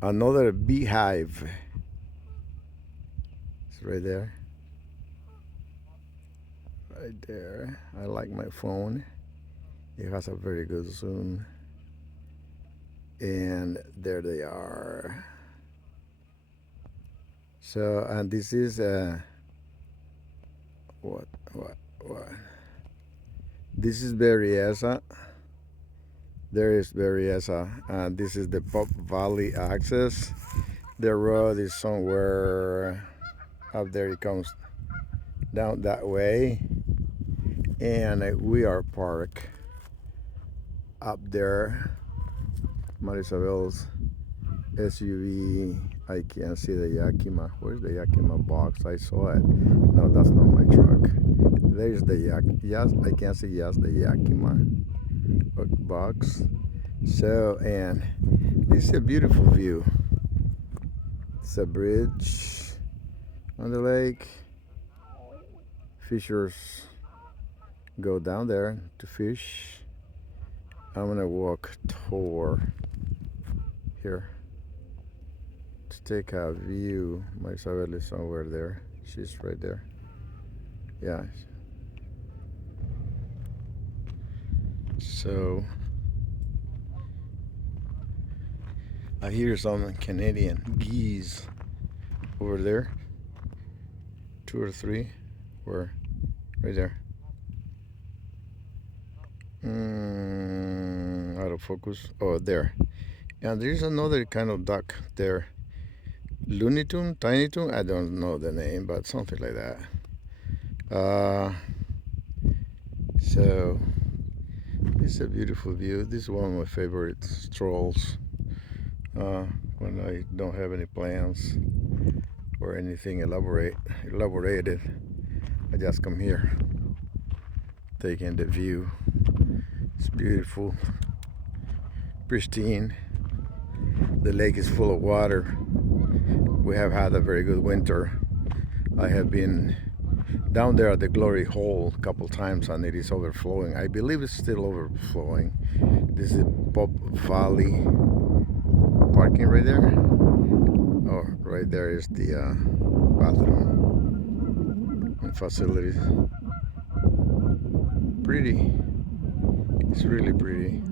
Another beehive. It's right there. Right there. I like my phone. It has a very good zoom. And there they are. So, and this is what? This is Berryessa. There is Berryessa, and this is the Pop Valley access. The road is somewhere up there. It comes down that way, and we are parked up there. Marisabel's SUV. I can't see the Yakima. Where's the Yakima box? I saw it. No, that's not my truck. There's the Yes, I can see the Yakima box. So, and this is a beautiful view. It's a bridge on the lake. Fishers go down there to fish. I'm gonna walk toward here to take a view. My Isabel is somewhere there. She's right there. Yeah. So I hear some Canadian geese over there. 2 or 3. Where? Right there. Out of focus. Oh, there. And there's another kind of duck there. Looney Tune, Tiny Toon. I don't know the name, but something like that. So this is a beautiful view. This is one of my favorite strolls when I don't have any plans or anything elaborated. I just come here, taking the view. It's beautiful, pristine. The lake is full of water. We have had a very good winter. I have been down there at the Glory Hole a couple times and it is overflowing. I believe it's still overflowing. This is Pop Valley parking right there. Oh, right there is the bathroom and facilities. Pretty. It's really pretty.